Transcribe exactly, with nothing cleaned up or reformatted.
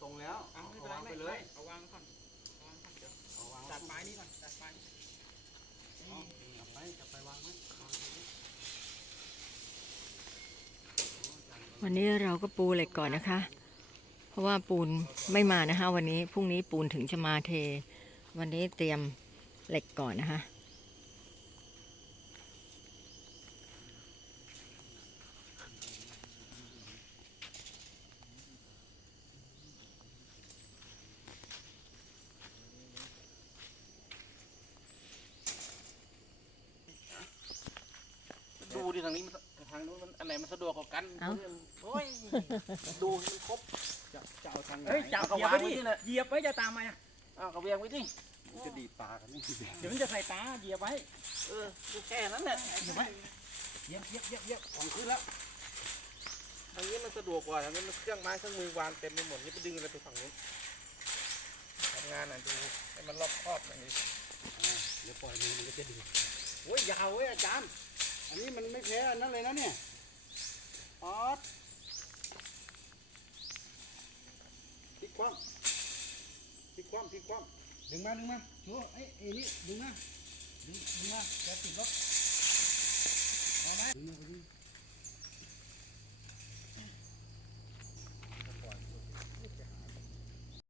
ตรงแล้วเอาวางไปเลยเอาวางก่อนเอาวางก่อนเดี๋ยวเอาวางตัดปลายนี้ก่อนตัดปลายจับไปจับไปวางไว้วันนี้เราก็ปูเหล็กก่อนนะคะเพราะว่าปูนไม่มานะคะวันนี้พรุ่งนี้ปูนถึงจะมาเทวันนี้เตรียมเหล็กก่อนนะคะดูดิทางนี้มันทางนู้นมันอันไหนมันสะดวกกว่ากันโอ้ยดูมันครบจะจะเอาทางไหนเฮ้ยจับเหยียบไว้ดิเหยียบไว้จะตามมาอ่ะอ้าวกระเบียงไว้ดิจะดีดปลากันนี่เดี๋ยวมันจะใส่ตาเหยียบไว้เออดูแค่นั้นแหละเหยียบไว้เหยียบเหยียบเหยียบเหยียบของขึ้นแล้วทางนี้มันสะดวกกว่าทางนี้มันเครื่องไม้เครื่องมือวางเต็มไปหมดนี่ไปดึงอะไรไปฝั่งนู้นทำงานอ่ะดูให้มันรอบครอบอย่างนี้เดี๋ยวปล่อยมือมันก็จะดีโอ้ยยาวเว้ยอาจารย์อันนี้มันไม่แพ้อันนั้นเลยนะเนี่ยออสพลิกคว่ำพลิกคว่ำพลิกคว่ำดึงมาดึงมาชัวร์ไอ้เอ้นี่ดึงมาดึงดึงมาจะติดรถเอาไหมดึงมา